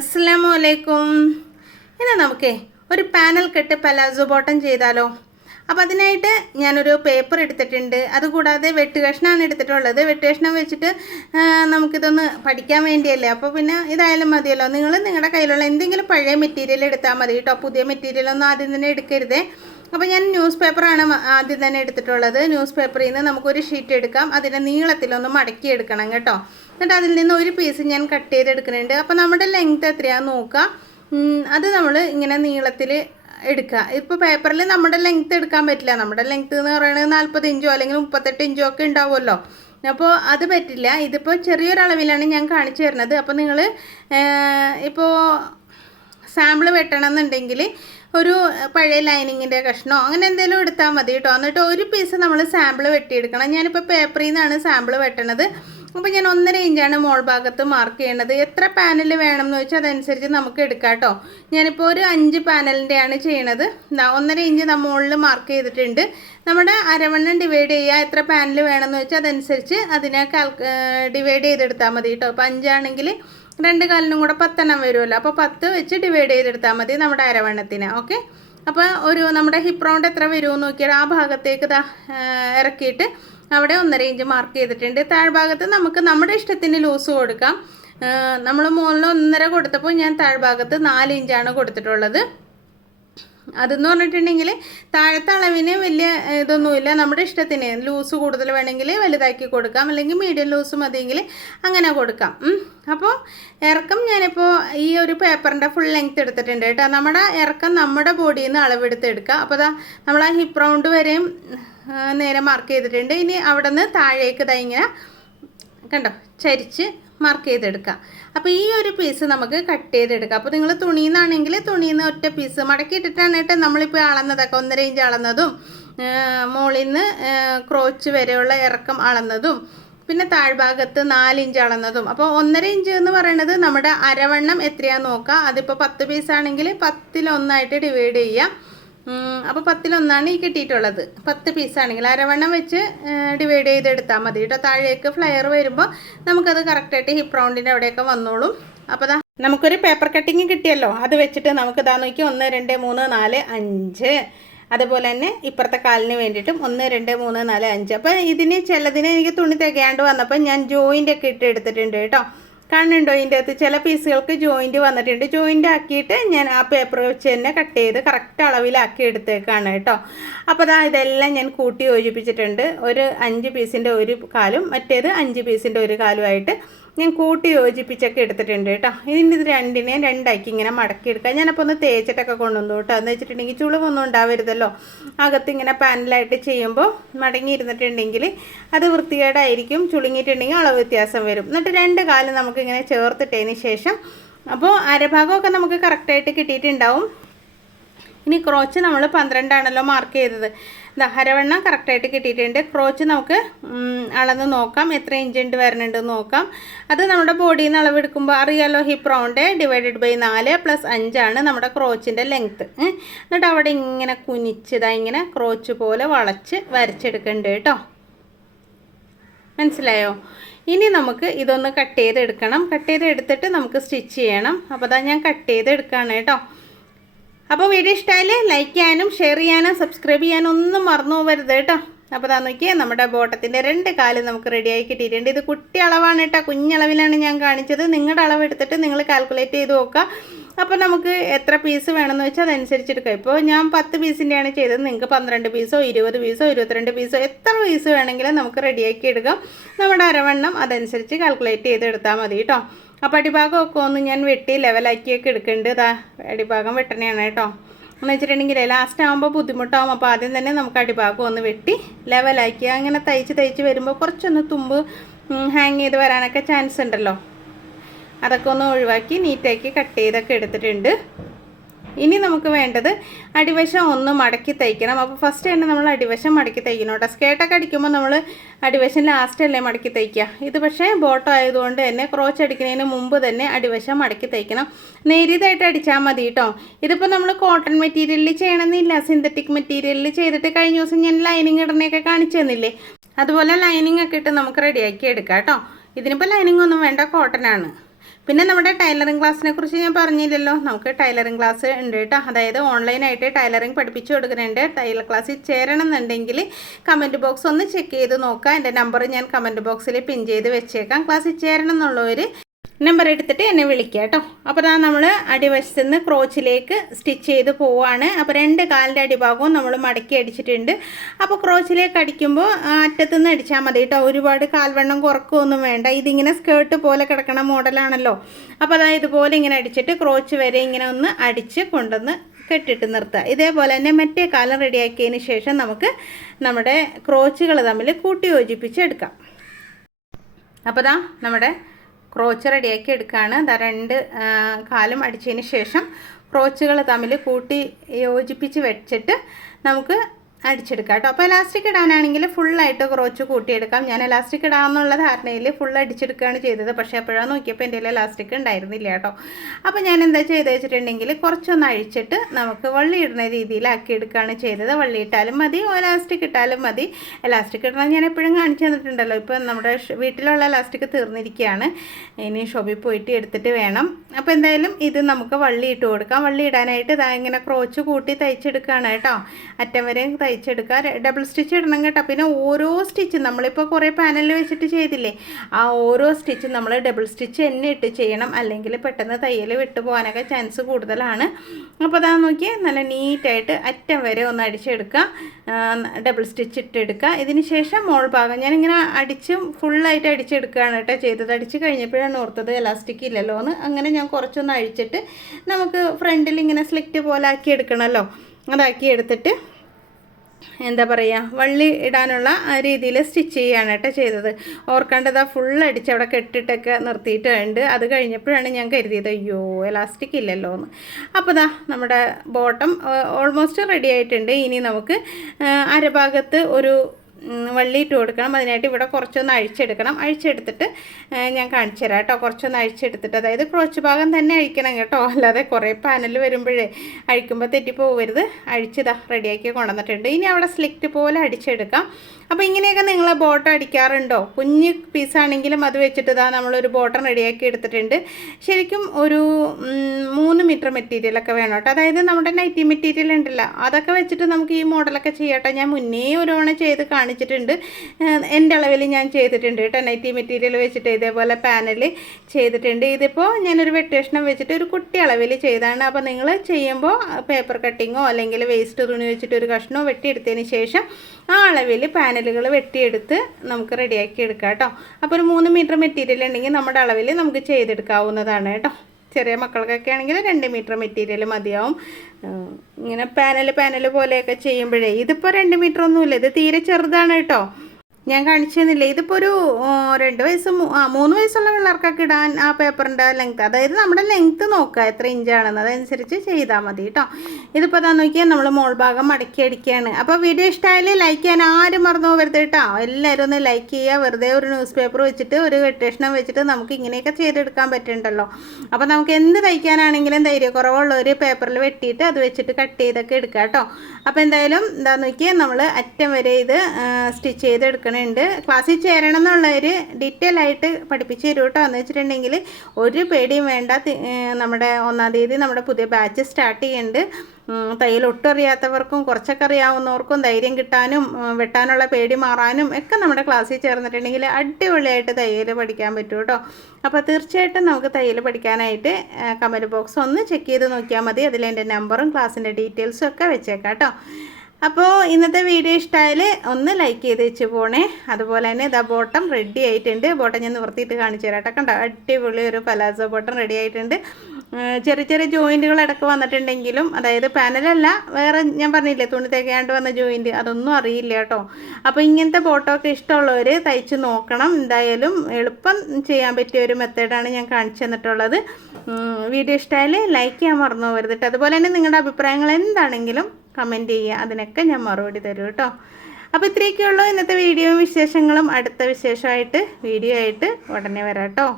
അസ്സലാമു വലൈക്കും ഇനി നമുക്ക് ഒരു പാനൽ കെട്ട് പലാസോ ബോട്ടം ചെയ്താലോ? അപ്പോൾ അതിനായിട്ട് ഞാനൊരു പേപ്പർ എടുത്തിട്ടുണ്ട്. അതുകൂടാതെ വെട്ട് കഷ്ണമാണ് എടുത്തിട്ടുള്ളത്. വെട്ട് കഷ്ണം വെച്ചിട്ട് നമുക്കിതൊന്ന് പഠിക്കാൻ വേണ്ടിയല്ലേ? അപ്പോൾ പിന്നെ ഇതായാലും മതിയല്ലോ. നിങ്ങൾ നിങ്ങളുടെ കയ്യിലുള്ള എന്തെങ്കിലും പഴയ മെറ്റീരിയൽ എടുത്താൽ മതി കേട്ടോ. പുതിയ മെറ്റീരിയലൊന്നും ആദ്യം തന്നെ എടുക്കരുതേ. അപ്പോൾ ഞാൻ ന്യൂസ് പേപ്പറാണ് ആദ്യം തന്നെ എടുത്തിട്ടുള്ളത്. ന്യൂസ് പേപ്പറിൽ നിന്ന് നമുക്കൊരു ഷീറ്റ് എടുക്കാം. അതിനെ നീളത്തിലൊന്ന് മടക്കി എടുക്കണം കേട്ടോ. എന്നിട്ട് അതിൽ നിന്ന് ഒരു പീസ് ഞാൻ കട്ട് ചെയ്തെടുക്കുന്നുണ്ട്. അപ്പോൾ നമ്മുടെ ലെങ്ത് എത്രയാണെന്ന് നോക്കുക അത് നമ്മൾ ഇങ്ങനെ നീളത്തിൽ എടുക്കുക ഇപ്പോൾ പേപ്പറിൽ നമ്മുടെ ലെങ്ത് എടുക്കാൻ പറ്റില്ല. നമ്മുടെ ലെങ്ത് എന്ന് പറയുന്നത് നാൽപ്പത് ഇഞ്ചോ അല്ലെങ്കിൽ മുപ്പത്തെട്ട് ഇഞ്ചോ ഒക്കെ ഉണ്ടാവുമല്ലോ. അപ്പോൾ അത് പറ്റില്ല. ഇതിപ്പോൾ ചെറിയൊരളവിലാണ് ഞാൻ കാണിച്ചു തരുന്നത്. അപ്പോൾ നിങ്ങൾ ഇപ്പോൾ സാമ്പിൾ വെട്ടണം എന്നുണ്ടെങ്കിൽ ഒരു പഴയ ലൈനിങ്ങിന്റെ കഷ്ണോ അങ്ങനെ എന്തെങ്കിലും എടുത്താൽ മതി കേട്ടോ എന്നിട്ട് ഒരു പീസ് നമ്മൾ സാമ്പിൾ വെട്ടിയെടുക്കണം. ഞാനിപ്പോൾ പേപ്പറിൽ നിന്നാണ് സാമ്പിൾ വെട്ടണത്. അപ്പോൾ ഞാൻ ഒന്നര ഇഞ്ചാണ് മോൾ ഭാഗത്ത് മാർക്ക് ചെയ്യണത്. എത്ര പാനൽ വേണം എന്ന് വെച്ചാൽ അതനുസരിച്ച് നമുക്ക് എടുക്കാം കേട്ടോ ഞാനിപ്പോൾ ഒരു അഞ്ച് പാനലിന്റെയാണ് ചെയ്യണത്. ഒന്നര ഇഞ്ച് നമ്മൾ മുകളിൽ മാർക്ക് ചെയ്തിട്ടുണ്ട്. നമ്മുടെ അരവണ്ണം ഡിവൈഡ് ചെയ്യുക എത്ര പാനൽ വേണം എന്ന് വെച്ചാൽ അതനുസരിച്ച് അതിനെ കാൽ ഡിവൈഡ് ചെയ്തെടുത്താൽ മതി കേട്ടോ അപ്പോൾ അഞ്ചാണെങ്കിൽ രണ്ട് കാലിനും കൂടെ പത്തെണ്ണം വരുമല്ലോ. അപ്പോൾ പത്ത് വെച്ച് ഡിവൈഡ് ചെയ്തെടുത്താൽ മതി നമ്മുടെ അരവണ്ണത്തിന്. ഓക്കെ? അപ്പോൾ ഒരു നമ്മുടെ ഹിപ്പ് റൗണ്ട് എത്ര വരുമെന്ന് നോക്കിയാൽ ആ ഭാഗത്തേക്ക് ഇറക്കിയിട്ട് അവിടെ ഒന്നര ഇഞ്ച് മാർക്ക് ചെയ്തിട്ടുണ്ട്. താഴ്ഭാഗത്ത് നമുക്ക് നമ്മുടെ ഇഷ്ടത്തിന് ലൂസ് കൊടുക്കാം. നമ്മൾ മുകളിൽ ഒന്നര കൊടുത്തപ്പോൾ ഞാൻ താഴ്ഭാഗത്ത് നാല് ഇഞ്ചാണ് കൊടുത്തിട്ടുള്ളത്. അതെന്ന് പറഞ്ഞിട്ടുണ്ടെങ്കിൽ താഴത്തെ അളവിന് വലിയ ഇതൊന്നുമില്ല. നമ്മുടെ ഇഷ്ടത്തിന് ലൂസ് കൂടുതൽ വേണമെങ്കിൽ വലുതാക്കി കൊടുക്കാം. അല്ലെങ്കിൽ മീഡിയം ലൂസ് മതിയെങ്കിൽ അങ്ങനെ കൊടുക്കാം. അപ്പോൾ ഇറക്കം ഞാനിപ്പോൾ ഈ ഒരു പേപ്പറിന്റെ ഫുൾ ലെങ്ത് എടുത്തിട്ടുണ്ട് കേട്ടോ. നമ്മുടെ ഇറക്കം നമ്മുടെ ബോഡിയിൽ നിന്ന് അളവെടുത്ത് എടുക്കുക. അപ്പോൾ അതാ നമ്മൾ ആ ഹിപ്പ് റൗണ്ട് വരെയും നേരെ മാർക്ക് ചെയ്തിട്ടുണ്ട്. ഇനി അവിടെ നിന്ന് താഴേക്ക് ദാ ഇങ്ങനെ കണ്ടോ? ചരിച്ച് മാർക്ക് ചെയ്തെടുക്കാം. അപ്പോൾ ഈ ഒരു പീസ് നമുക്ക് കട്ട് ചെയ്തെടുക്കാം. അപ്പോൾ നിങ്ങൾ തുണിയിൽ നിന്നാണെങ്കിൽ തുണിയിൽ നിന്ന് ഒറ്റ പീസ് മടക്കിയിട്ടിട്ടാണ് കേട്ടോ നമ്മളിപ്പോൾ അളന്നതൊക്കെ. ഒന്നര ഇഞ്ച് അളന്നതും മുകളിൽ നിന്ന് ക്രോച്ച് വരെയുള്ള ഇറക്കം അളന്നതും പിന്നെ താഴ്ഭാഗത്ത് നാലിഞ്ച് അളന്നതും. അപ്പോൾ ഒന്നര ഇഞ്ച് എന്ന് പറയുന്നത് നമ്മുടെ അരവണ്ണം എത്രയാണെന്ന് നോക്കാം. അതിപ്പോൾ പത്ത് പീസാണെങ്കിൽ പത്തിലൊന്നായിട്ട് ഡിവൈഡ് ചെയ്യാം. അപ്പോൾ പത്തിലൊന്നാണ് ഈ കിട്ടിയിട്ടുള്ളത്. പത്ത് പീസാണെങ്കിൽ അരവണ്ണം വെച്ച് ഡിവൈഡ് ചെയ്തെടുത്താൽ മതി. കേട്ടോ താഴേക്ക് ഫ്ലയർ വരുമ്പോൾ നമുക്കത് കറക്റ്റായിട്ട് ഹിപ്പ് റൗണ്ടിന്റെ അവിടെയൊക്കെ വന്നോളും. അപ്പോൾ ദാ നമുക്കൊരു പേപ്പർ കട്ടിങ് കിട്ടിയല്ലോ. അത് വെച്ചിട്ട് നമുക്ക് ഇതാ നോക്കി ഒന്ന് രണ്ട് മൂന്ന് നാല് അഞ്ച്. അതുപോലെ തന്നെ ഇപ്പുറത്തെ കാലിന് വേണ്ടിയിട്ടും ഒന്ന് രണ്ട് മൂന്ന് നാല് അഞ്ച്. അപ്പോൾ ഇതിന് ചിലതിന് എനിക്ക് തുണി തികയാണ്ട് വന്നപ്പോൾ ഞാൻ ജോയിന്റ് ഒക്കെ ഇട്ട് എടുത്തിട്ടുണ്ട് കേട്ടോ കാണുന്നുണ്ടോ ഇതിന്റെ അകത്ത് ചില പീസുകൾക്ക് ജോയിന്റ് വന്നിട്ടുണ്ട്. ജോയിന്റ് ആക്കിയിട്ട് ഞാൻ ആ പേപ്പർ വെച്ച് തന്നെ കട്ട് ചെയ്ത് കറക്റ്റ് അളവിലാക്കി എടുത്തേക്കാണ് കേട്ടോ. അപ്പോൾ അതാ ഇതെല്ലാം ഞാൻ കൂട്ടി യോജിപ്പിച്ചിട്ടുണ്ട്. ഒരു അഞ്ച് പീസിന്റെ ഒരു കാലും മറ്റേത് അഞ്ച് പീസിന്റെ ഒരു കാലുമായിട്ട് ഞാൻ കൂട്ടി യോജിപ്പിച്ചൊക്കെ എടുത്തിട്ടുണ്ട് കേട്ടോ. ഇതിന്റെ ഇത് രണ്ടിനെയും രണ്ടാക്കി ഇങ്ങനെ മടക്കി എടുക്കാം ഞാനപ്പോൾ ഒന്ന് തേച്ചിട്ടൊക്കെ കൊണ്ടുവന്നു കേട്ടോ. എന്ന് വെച്ചിട്ടുണ്ടെങ്കിൽ ചുളിവൊന്നും ഉണ്ടാവരുതല്ലോ. അകത്ത് ഇങ്ങനെ പാനലായിട്ട് ചെയ്യുമ്പോൾ മടങ്ങിയിരുന്നിട്ടുണ്ടെങ്കിൽ അത് വൃത്തികേടായിരിക്കും. ചുളുങ്ങിയിട്ടുണ്ടെങ്കിൽ അളവ് വ്യത്യാസം വരും. എന്നിട്ട് രണ്ട് കാലം നമുക്കിങ്ങനെ ചേർത്തിട്ടതിന് ശേഷം അപ്പോൾ അരഭാഗമൊക്കെ നമുക്ക് കറക്റ്റായിട്ട് കിട്ടിയിട്ടുണ്ടാവും. ഇനി ക്രോച്ച് നമ്മൾ പന്ത്രണ്ടാണല്ലോ മാർക്ക് ചെയ്തത്. ദാ ഹരവണ്ണം കറക്റ്റായിട്ട് കിട്ടിയിട്ടുണ്ട്. ക്രോച്ച് നമുക്ക് അളന്ന് നോക്കാം. എത്ര ഇഞ്ച് ഉണ്ട് വരുന്നുണ്ടെന്ന് നോക്കാം. അത് നമ്മുടെ ബോഡിയിൽ നിന്ന് അളവെടുക്കുമ്പോൾ അറിയാലോ ഹിപ്പ് റൗണ്ട് ഡിവൈഡഡ് ബൈ നാല് പ്ലസ് അഞ്ചാണ് നമ്മുടെ ക്രോച്ചിന്റെ ലെങ്ത്ത് എന്നിട്ട് അവിടെ ഇങ്ങനെ കുനിച്ചതാ ഇങ്ങനെ ക്രോച്ച് പോലെ വളച്ച് വരച്ചെടുക്കേണ്ടത് കേട്ടോ. മനസ്സിലായോ? ഇനി നമുക്ക് ഇതൊന്ന് കട്ട് ചെയ്തെടുക്കണം. കട്ട് ചെയ്തെടുത്തിട്ട് നമുക്ക് സ്റ്റിച്ച് ചെയ്യണം. അപ്പോൾ അതാ ഞാൻ കട്ട് ചെയ്തെടുക്കുകയാണ് കേട്ടോ. അപ്പോൾ വീഡിയോ ഇഷ്ടമായാൽ ലൈക്ക് ചെയ്യാനും ഷെയർ ചെയ്യാനും സബ്സ്ക്രൈബ് ചെയ്യാനും ഒന്നും മറന്നു പോകരുത് കേട്ടോ. അപ്പോൾ അതാ നോക്കിയാൽ നമ്മുടെ ബോട്ടത്തിന്റെ രണ്ട് കാൽ നമുക്ക് റെഡിയായി കിട്ടിയിട്ടുണ്ട്. ഇത് കുട്ടി അളവാണ് കേട്ടോ. കുഞ്ഞളവിലാണ് ഞാൻ കാണിച്ചത്. നിങ്ങളുടെ അളവ് എടുത്തിട്ട് നിങ്ങൾ കാൽക്കുലേറ്റ് ചെയ്ത് നോക്കുക. അപ്പോൾ നമുക്ക് എത്ര പീസ് വേണമെന്ന് വെച്ചാൽ അതനുസരിച്ച് എടുക്കാം. ഇപ്പോൾ ഞാൻ പത്ത് പീസിന്റെയാണ് ചെയ്തത്. നിങ്ങൾക്ക് പന്ത്രണ്ട് പീസോ ഇരുപത് പീസോ ഇരുപത്തിരണ്ട് പീസോ എത്ര പീസ് വേണമെങ്കിലും നമുക്ക് റെഡിയാക്കി എടുക്കാം. നമ്മുടെ അരവണ്ണം അതനുസരിച്ച് കാൽക്കുലേറ്റ് ചെയ്ത് എടുത്താൽ മതി കേട്ടോ. അപ്പോൾ അടിഭാഗമൊക്കെ ഒന്ന് ഞാൻ വെട്ടി ലെവലാക്കിയൊക്കെ എടുക്കുന്നുണ്ട്. ഇതാ അടിഭാഗം വെട്ടണയാണ് കേട്ടോ. എന്ന് വെച്ചിട്ടുണ്ടെങ്കിൽ ലാസ്റ്റ് ആകുമ്പോൾ ബുദ്ധിമുട്ടാവും. അപ്പോൾ ആദ്യം തന്നെ നമുക്ക് അടിഭാഗം ഒന്ന് വെട്ടി ലെവലാക്കി അങ്ങനെ തയ്ച്ച് തയ്ച്ച് വരുമ്പോൾ കുറച്ചൊന്ന് തുമ്പ് ഹാങ് ചെയ്ത് വരാനൊക്കെ ചാൻസ് ഉണ്ടല്ലോ. അതൊക്കെ ഒന്ന് ഒഴിവാക്കി നീറ്റാക്കി കട്ട് ചെയ്തൊക്കെ എടുത്തിട്ടുണ്ട്. ഇനി നമുക്ക് വേണ്ടത് അടിവശം ഒന്ന് മടക്കി തയ്ക്കണം. അപ്പോൾ ഫസ്റ്റ് തന്നെ നമ്മൾ അടിവശം മടക്കി തയ്ക്കണം കേട്ടോ. സ്കേട്ടൊക്കെ അടിക്കുമ്പോൾ നമ്മൾ അടിവശം ലാസ്റ്റ് അല്ലേ മടക്കി തയ്ക്കുക. ഇത് പക്ഷേ ബോട്ടോ ആയതുകൊണ്ട് തന്നെ ക്രോച്ച് അടിക്കുന്നതിന് മുമ്പ് തന്നെ അടിവശം മടക്കി തയ്ക്കണം. നേരിയതായിട്ട് അടിച്ചാൽ മതി കേട്ടോ. ഇതിപ്പോൾ നമ്മൾ കോട്ടൺ മെറ്റീരിയലിൽ ചെയ്യണമെന്നില്ല. സിന്തറ്റിക് മെറ്റീരിയലിൽ ചെയ്തിട്ട് കഴിഞ്ഞ ദിവസം ഞാൻ ലൈനിങ് ഇടണയൊക്കെ കാണിച്ചു തന്നില്ലേ? അതുപോലെ ലൈനിങ് ഒക്കെ ഇട്ട് നമുക്ക് റെഡിയാക്കി എടുക്കാം കേട്ടോ. ഇതിനിപ്പോൾ ലൈനിങ് ഒന്നും വേണ്ട കോട്ടൺ ആണ്. പിന്നെ നമ്മുടെ ടൈലറിംഗ് ക്ലാസ്സിനെ കുറിച്ച് ഞാൻ പറഞ്ഞില്ലല്ലോ. നമുക്ക് ടൈലറിംഗ് ക്ലാസ് ഉണ്ട് കേട്ടോ. അതായത് ഓൺലൈനായിട്ട് ടൈലറിംഗ് പഠിപ്പിച്ചു കൊടുക്കുന്നുണ്ട്. ടൈലർ ക്ലാസ്സിൽ ചേരണം എന്നുണ്ടെങ്കിൽ കമന്റ് ബോക്സ് ഒന്ന് ചെക്ക് ചെയ്ത് നോക്കുക. എന്റെ നമ്പർ ഞാൻ കമന്റ് ബോക്സിൽ പിൻ ചെയ്ത് വെച്ചേക്കാം. ക്ലാസ്സിൽ ചേരണം എന്നുള്ളവർ നമ്പർ എടുത്തിട്ട് എന്നെ വിളിക്കുക കേട്ടോ. അപ്പോൾ ഇതാ നമ്മൾ അടിവശത്ത് നിന്ന് ക്രോച്ചിലേക്ക് സ്റ്റിച്ച് ചെയ്ത് പോവുകയാണ് അപ്പോൾ രണ്ട് കാലിന്റെ അടിഭാഗവും നമ്മൾ മടക്കി അടിച്ചിട്ടുണ്ട്. അപ്പോൾ ക്രോച്ചിലേക്ക് അടിക്കുമ്പോൾ അറ്റത്തു നിന്ന് അടിച്ചാൽ മതി കേട്ടോ. ഒരുപാട് കാൽവണ്ണം കുറക്കുകയൊന്നും വേണ്ട. ഇതിങ്ങനെ സ്കേർട്ട് പോലെ കിടക്കണ മോഡലാണല്ലോ. അപ്പോൾ അതാ ഇതുപോലെ ഇങ്ങനെ അടിച്ചിട്ട് ക്രോച്ച് വരെ ഇങ്ങനെ ഒന്ന് അടിച്ച് കൊണ്ടുവന്ന് കെട്ടിട്ട് നിർത്തുക ഇതേപോലെ തന്നെ മറ്റേ കാലം റെഡിയാക്കിയതിന് ശേഷം നമുക്ക് നമ്മുടെ ക്രോച്ചുകൾ തമ്മിൽ കൂട്ടി യോജിപ്പിച്ച് എടുക്കാം. അപ്പോൾ നമ്മുടെ ക്രോച്ച് റെഡിയാക്കി എടുക്കുകയാണ് അതാ രണ്ട് കാലും അടിച്ചതിന് ശേഷം ക്രോച്ചുകൾ തമ്മിൽ കൂട്ടി യോജിപ്പിച്ച് വെച്ചിട്ട് നമുക്ക് അടിച്ചെടുക്കാം കേട്ടോ. അപ്പോൾ ഇലാസ്റ്റിക് ഇടാനാണെങ്കിൽ ഫുള്ളായിട്ട് ക്രോച്ച് കൂട്ടിയെടുക്കാം. ഞാൻ ഇലാസ്റ്റിക് ഇടാമെന്നുള്ള ധാരണയിൽ ഫുൾ അടിച്ചെടുക്കുകയാണ് ചെയ്തത്. പക്ഷേ അപ്പോഴാണ് നോക്കിയപ്പോൾ എന്റെ ഇലാസ്റ്റിക് ഉണ്ടായിരുന്നില്ല കേട്ടോ. അപ്പോൾ ഞാൻ എന്താ ചെയ്ത് വെച്ചിട്ടുണ്ടെങ്കിൽ കുറച്ചൊന്ന് അഴിച്ചിട്ട് നമുക്ക് വള്ളി ഇടുന്ന രീതിയിലാക്കി എടുക്കുകയാണ് ചെയ്തത്. വള്ളി ഇട്ടാലും മതി ഇലാസ്റ്റിക് ഇട്ടാലും മതി. ഇലാസ്റ്റിക് ഇടണം ഞാൻ എപ്പോഴും കാണിച്ചു തന്നിട്ടുണ്ടല്ലോ. ഇപ്പോൾ നമ്മുടെ വീട്ടിലുള്ള ഇലാസ്റ്റിക് തീർന്നിരിക്കുകയാണ്. ഇനി ഷോപ്പിൽ പോയിട്ട് എടുത്തിട്ട് വേണം. അപ്പോൾ എന്തായാലും ഇത് നമുക്ക് വള്ളി ഇട്ട് കൊടുക്കാം. വള്ളി ഇടാനായിട്ട് ഇതാ ഇങ്ങനെ ക്രോച്ച് കൂട്ടി തയ്ച്ചെടുക്കുകയാണ് കേട്ടോ. അറ്റം വരെ തയ്ച്ചെടുക്കുക. ഡബിൾ സ്റ്റിച്ച് ഇടണം കേട്ടോ. പിന്നെ ഓരോ സ്റ്റിച്ച് നമ്മളിപ്പോൾ കുറേ പാനലിൽ വെച്ചിട്ട് ചെയ്തില്ലേ? ആ ഓരോ സ്റ്റിച്ച് നമ്മൾ ഡബിൾ സ്റ്റിച്ച് തന്നെ ഇട്ട് ചെയ്യണം. അല്ലെങ്കിൽ പെട്ടെന്ന് തയ്യൽ വിട്ടു പോകാനൊക്കെ ചാൻസ് കൂടുതലാണ്. അപ്പോൾ അതാ നോക്കി നല്ല നീറ്റായിട്ട് അറ്റം വരെ ഒന്ന് അടിച്ചെടുക്കുക. ഡബിൾ സ്റ്റിച്ച് ഇട്ടെടുക്കുക. ഇതിന് ശേഷം മോൾ ഭാഗം ഞാനിങ്ങനെ അടിച്ച് ഫുള്ളായിട്ട് അടിച്ചെടുക്കുകയാണ് കേട്ടോ ചെയ്തത്. അടിച്ച് കഴിഞ്ഞപ്പോഴാണ് ഓർത്തത് എലാസ്റ്റിക് ഇല്ലല്ലോ എന്ന്. അങ്ങനെ ഞാൻ കുറച്ചൊന്ന് അഴിച്ചിട്ട് നമുക്ക് ഫ്രണ്ടിൽ ഇങ്ങനെ സ്ലിറ്റ് പോലെ ആക്കി എടുക്കണമല്ലോ. അതാക്കി എടുത്തിട്ട് എന്താ പറയുക വള്ളി ഇടാനുള്ള രീതിയിൽ സ്റ്റിച്ച് ചെയ്യാണ് കേട്ടോ ചെയ്തത്. ഓർക്കേണ്ടത് ആ ഫുൾ അടിച്ച് അവിടെ കെട്ടിട്ടൊക്കെ നിർത്തിയിട്ടുണ്ട് അത് കഴിഞ്ഞപ്പോഴാണ് ഞാൻ കരുതിയത് അയ്യോ എലാസ്റ്റിക് ഇല്ലല്ലോ എന്ന് അപ്പോൾ ദാ നമ്മുടെ ബോട്ടം ഓൾമോസ്റ്റ് റെഡി ആയിട്ടുണ്ട്. ഇനി നമുക്ക് അരഭാഗത്ത് ഒരു വള്ളി ഇട്ട് കൊടുക്കണം. അതിനായിട്ട് ഇവിടെ കുറച്ചൊന്ന് അഴിച്ചെടുക്കണം. അഴിച്ചെടുത്തിട്ട് ഞാൻ കാണിച്ചു തരാം കേട്ടോ. കുറച്ചൊന്ന് അഴിച്ചെടുത്തിട്ട് അതായത് ക്രോച്ച് ഭാഗം തന്നെ അഴിക്കണം കേട്ടോ. അല്ലാതെ കുറേ പാനൽ വരുമ്പോഴേ അഴിക്കുമ്പോൾ തെറ്റിപ്പോവരുത്. അഴിച്ചതാ റെഡിയാക്കി കൊണ്ടുവന്നിട്ടുണ്ട്. ഇനി അവിടെ സ്ലിക്റ്റ് പോലെ അടിച്ചെടുക്കാം. അപ്പോൾ ഇങ്ങനെയൊക്കെ നിങ്ങൾ ബോട്ട അടിക്കാറുണ്ടോ? കുഞ്ഞ് പീസാണെങ്കിലും അത് വെച്ചിട്ട് ഇതാ നമ്മളൊരു ബോട്ടം റെഡിയാക്കി എടുത്തിട്ടുണ്ട്. ശരിക്കും ഒരു മൂന്ന് മീറ്റർ മെറ്റീരിയലൊക്കെ വേണം കേട്ടോ. അതായത് നമ്മുടെ നൈറ്റി മെറ്റീരിയൽ ഉണ്ടല്ലോ അതൊക്കെ വെച്ചിട്ട് നമുക്ക് ഈ മോഡലൊക്കെ ചെയ്യാട്ടോ. ഞാൻ മുന്നേ ഒരു തവണ ചെയ്ത് കാണിച്ചിട്ടുണ്ട്. എന്റെ അളവിൽ ഞാൻ ചെയ്തിട്ടുണ്ട് കേട്ടോ. നൈറ്റി മെറ്റീരിയൽ വെച്ചിട്ട് ഇതേപോലെ പാനൽ ചെയ്തിട്ടുണ്ട്. ഇതിപ്പോൾ ഞാനൊരു വെട്ടേഷണം വെച്ചിട്ട് ഒരു കുട്ടി അളവിൽ ചെയ്താണ്. അപ്പോൾ നിങ്ങൾ ചെയ്യുമ്പോൾ പേപ്പർ കട്ടിങ്ങോ അല്ലെങ്കിൽ വേസ്റ്റ് തുണി വെച്ചിട്ട് ഒരു കഷ്ണമോ വെട്ടിയെടുത്തതിന് ശേഷം ആ അളവിൽ പാനലുകൾ വെട്ടിയെടുത്ത് നമുക്ക് റെഡിയാക്കി എടുക്കാം കേട്ടോ. അപ്പോൾ ഒരു മൂന്ന് മീറ്റർ മെറ്റീരിയൽ ഉണ്ടെങ്കിൽ നമ്മുടെ അളവിൽ നമുക്ക് ചെയ്തെടുക്കാവുന്നതാണ് കേട്ടോ. ചെറിയ മക്കൾക്കൊക്കെ ആണെങ്കിൽ രണ്ട് മീറ്റർ മെറ്റീരിയൽ മതിയാവും. ഇങ്ങനെ പാനൽ പാനൽ പോലെയൊക്കെ ചെയ്യുമ്പോഴേ ഇതിപ്പോൾ രണ്ട് മീറ്റർ ഒന്നുമില്ല ഇത് തീരെ ചെറുതാണ് കേട്ടോ. ഞാൻ കാണിച്ചു തന്നില്ലേ ഇതിപ്പോൾ ഒരു രണ്ട് വയസ്സ് മൂന്ന് വയസ്സുള്ള പിള്ളേർക്കൊക്കെ ഇടാൻ ആ പേപ്പറിന്റെ ലെങ്ത് അതായത് നമ്മുടെ ലെങ്ത്ത് നോക്കുക എത്ര ഇഞ്ചാണെന്ന് അതനുസരിച്ച് ചെയ്താൽ മതി കേട്ടോ ഇതിപ്പോൾ അതാ നോക്കിയാൽ നമ്മൾ മോൾ ഭാഗം മടക്കി അടിക്കുകയാണ് അപ്പോൾ വീഡിയോ ഇഷ്ടമായാൽ ലൈക്ക് ചെയ്യാൻ ആരും മറന്നു പോകരുത് കേട്ടോ എല്ലാവരും ഒന്ന് ലൈക്ക് ചെയ്യുക. വെറുതെ ഒരു ന്യൂസ് പേപ്പർ വെച്ചിട്ട് ഒരു വെട്ടേഷണം വെച്ചിട്ട് നമുക്ക് ഇങ്ങനെയൊക്കെ ചെയ്തെടുക്കാൻ പറ്റുന്നുണ്ടല്ലോ അപ്പോൾ നമുക്ക് എന്ത് തയ്ക്കാനാണെങ്കിലും ധൈര്യക്കുറവുള്ള ഒരു പേപ്പറിൽ വെട്ടിയിട്ട് അത് വെച്ചിട്ട് കട്ട് ചെയ്തൊക്കെ എടുക്കാം കേട്ടോ അപ്പോൾ എന്തായാലും എന്താ നോക്കിയാൽ നമ്മൾ അറ്റം വരെ ഇത് സ്റ്റിച്ച് ചെയ്തെടുക്കണം. കൊടുക്കണുണ്ട് ക്ലാസ്സിൽ ചേരണം എന്നുള്ളവർ ഡീറ്റെയിൽ ആയിട്ട് പഠിപ്പിച്ച് തരും കേട്ടോ. എന്ന് വെച്ചിട്ടുണ്ടെങ്കിൽ ഒരു പേടിയും വേണ്ട. നമ്മുടെ ഒന്നാം തീയതി നമ്മുടെ പുതിയ ബാച്ച് സ്റ്റാർട്ട് ചെയ്യുന്നുണ്ട് തയ്യൽ ഒട്ടും അറിയാത്തവർക്കും കുറച്ചൊക്കെ അറിയാവുന്നവർക്കും ധൈര്യം കിട്ടാനും വെട്ടാനുള്ള പേടി മാറാനും ഒക്കെ നമ്മുടെ ക്ലാസ്സിൽ ചേർന്നിട്ടുണ്ടെങ്കിൽ അടിപൊളിയായിട്ട് തയ്യൽ പഠിക്കാൻ പറ്റും കേട്ടോ. അപ്പോൾ തീർച്ചയായിട്ടും നമുക്ക് തയ്യൽ പഠിക്കാനായിട്ട് കമന്റ് ബോക്സ് ഒന്ന് ചെക്ക് ചെയ്ത് നോക്കിയാൽ മതി. അതിലെന്റെ നമ്പറും ക്ലാസ്സിന്റെ ഡീറ്റെയിൽസും ഒക്കെ വെച്ചേക്കാം കേട്ടോ. അപ്പോൾ ഇന്നത്തെ വീഡിയോ ഇഷ്ടമായാൽ ഒന്ന് ലൈക്ക് ചെയ്ത് വെച്ച് പോണേ. അതുപോലെ തന്നെ ഇതാ ബോട്ടം റെഡി ആയിട്ടുണ്ട്. ബോട്ടം ഞാൻ നിവർത്തിയിട്ട് കാണിച്ചു തരാം കേട്ടോ. കണ്ടോ? അടിപൊളി ഒരു പലാസോ ബോട്ടം റെഡി ആയിട്ടുണ്ട്. ചെറിയ ചെറിയ ജോയിന്റുകൾ ഇടയ്ക്ക് വന്നിട്ടുണ്ടെങ്കിലും അതായത് പാനലല്ല വേറെ ഞാൻ പറഞ്ഞില്ലേ തുണി തേക്കാണ്ട് വന്ന ജോയിന്റ് അതൊന്നും അറിയില്ല കേട്ടോ. അപ്പോൾ ഇങ്ങനത്തെ ബോട്ടമൊക്കെ ഇഷ്ടമുള്ളവർ തയ്ച്ച് നോക്കണം. എന്തായാലും എളുപ്പം ചെയ്യാൻ പറ്റിയ ഒരു മെത്തേഡാണ് ഞാൻ കാണിച്ചു തന്നിട്ടുള്ളത്. വീഡിയോ ഇഷ്ടമായാൽ ലൈക്ക് ചെയ്യാൻ മറന്നു പോകരുത് അതുപോലെ തന്നെ നിങ്ങളുടെ അഭിപ്രായങ്ങൾ എന്താണെങ്കിലും കമന്റ് ചെയ്യുക. അതിനൊക്കെ ഞാൻ മറുപടി തരും കേട്ടോ. അപ്പോൾ ഇത്രയൊക്കെയുള്ളൂ ഇന്നത്തെ വീഡിയോയും വിശേഷങ്ങളും. അടുത്ത വിശേഷമായിട്ട് വീഡിയോ ആയിട്ട് ഉടനെ വരാം കേട്ടോ.